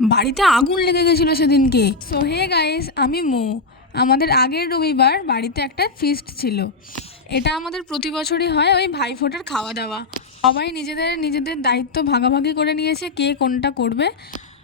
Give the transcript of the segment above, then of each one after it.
বাড়িতে আগুন লেগে গেছিলো সেদিনকে। সো হে গাইস, আমি মো। আমাদের আগের রবিবার বাড়িতে একটা ফিস্ট ছিল। এটা আমাদের প্রতি বছরই হয়, ওই ভাইফোঁটার খাওয়া দাওয়া। সবাই নিজেদের নিজেদের দায়িত্ব ভাগাভাগি করে নিয়েছে কে কোনটা করবে।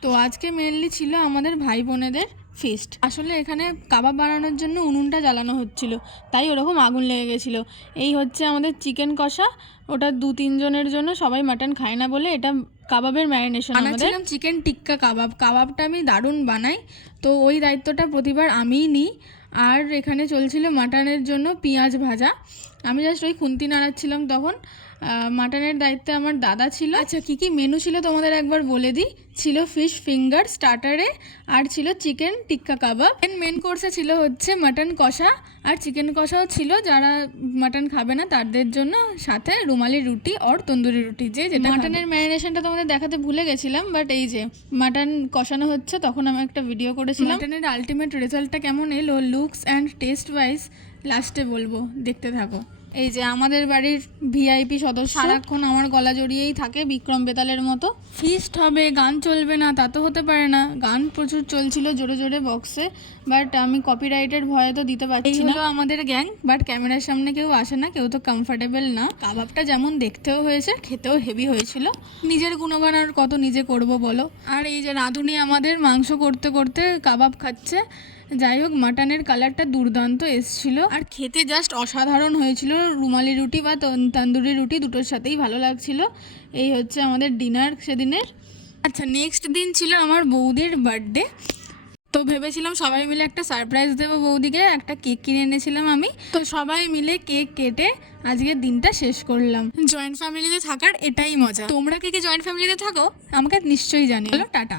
তো আজকে মেনলি ছিল আমাদের ভাই বোনেদের ফিস্ট। আসলে এখানে কাবাব বানানোর জন্য উনুনটা জ্বালানো হচ্ছিল, তাই ওরকম আগুন লেগে গেছিলো। এই হচ্ছে আমাদের চিকেন কষা, ওটা 2-3 জনের জন্য, সবাই মাটন খায় না বলে এটা কাবাবের ম্যারিনেশন। আমাদের চিকেন টিক্কা কাবাবটা আমি দারুণ বানাই, তো ওই দায়িত্বটা প্রতিবার আমিই নিই। আর এখানে চলছিল মাটনের জন্য পেঁয়াজ ভাজা। আমি জাস্ট ওই খুন্তি নাড়াচ্ছিলাম তখন। মাটনের দায়িত্বে আমার দাদা ছিল। আচ্ছা, কী কী মেনু ছিল তোমাদের একবার বলে দিই। ছিল ফিশ ফিঙ্গার স্টার্টারে, আর ছিল চিকেন টিক্কা কাবাব। মেন কোর্সে ছিল হচ্ছে মাটন কষা, আর চিকেন কষাও ছিল যারা মাটন খাবে না তাদের জন্য, সাথে রুমালি রুটি আর তন্দুরি রুটি। যেটা মাটনের ম্যারিনেশনটা তোমাদের দেখাতে ভুলে গেছিলাম, বাট এই যে মাটন কষানো হচ্ছে তখন আমি একটা ভিডিও করেছিলাম। মাটনের আলটিমেট রেজাল্টটা কেমন এলো লুকস অ্যান্ড টেস্ট ওয়াইজ লাস্টে বলবো, দেখতে থাকো। এই যে আমাদের বাড়ির ভিআইপি সদস্য সারাক্ষণ আমার গলা জড়িয়েই থাকে বিক্রম বেতালের মতো। ফিস্ট হবে, গান চলবে না তা তো হতে পারে না। গান প্রচুর চলছিল জোরে জোরে বক্সে, বাট আমি কপিরাইটের ভয়ে তো দিতে পারছি না। আমাদের গ্যাং, বাট ক্যামেরার সামনে কেউ আসে না, কেউ তো কমফর্টেবল না। কাবাবটা যেমন দেখতেও হয়েছে, খেতেও হেভি হয়েছিল। নিজের গুণগান আর কত নিজে করব বলো। আর এই যে রাঁধুনি আমাদের মাংস করতে করতে কাবাব খাচ্ছে। যাই হোক, মাটনের কালারটা দুর্দান্ত এসছিল, আর খেতে জাস্ট অসাধারণ হয়েছিল। রুমালি রুটি বা তন্দুরি রুটি দুটোর সাথেই ভালো লাগছিল। এই হচ্ছে আমাদের ডিনার সেদিনের। আচ্ছা, নেক্সট দিন ছিল আমার বৌদির বার্থডে। তো ভেবেছিলাম সবাই মিলে একটা সারপ্রাইজ দেবো বৌদিকে, একটা কেক কিনে এনেছিলাম আমি। তো সবাই মিলে কেক কেটে আজকের দিনটা শেষ করলাম। জয়েন্ট ফ্যামিলিতে থাকার এটাই মজা। তোমরা কে কে জয়েন্ট ফ্যামিলিতে থাকো আমাকে নিশ্চয়ই জানিও। টাটা।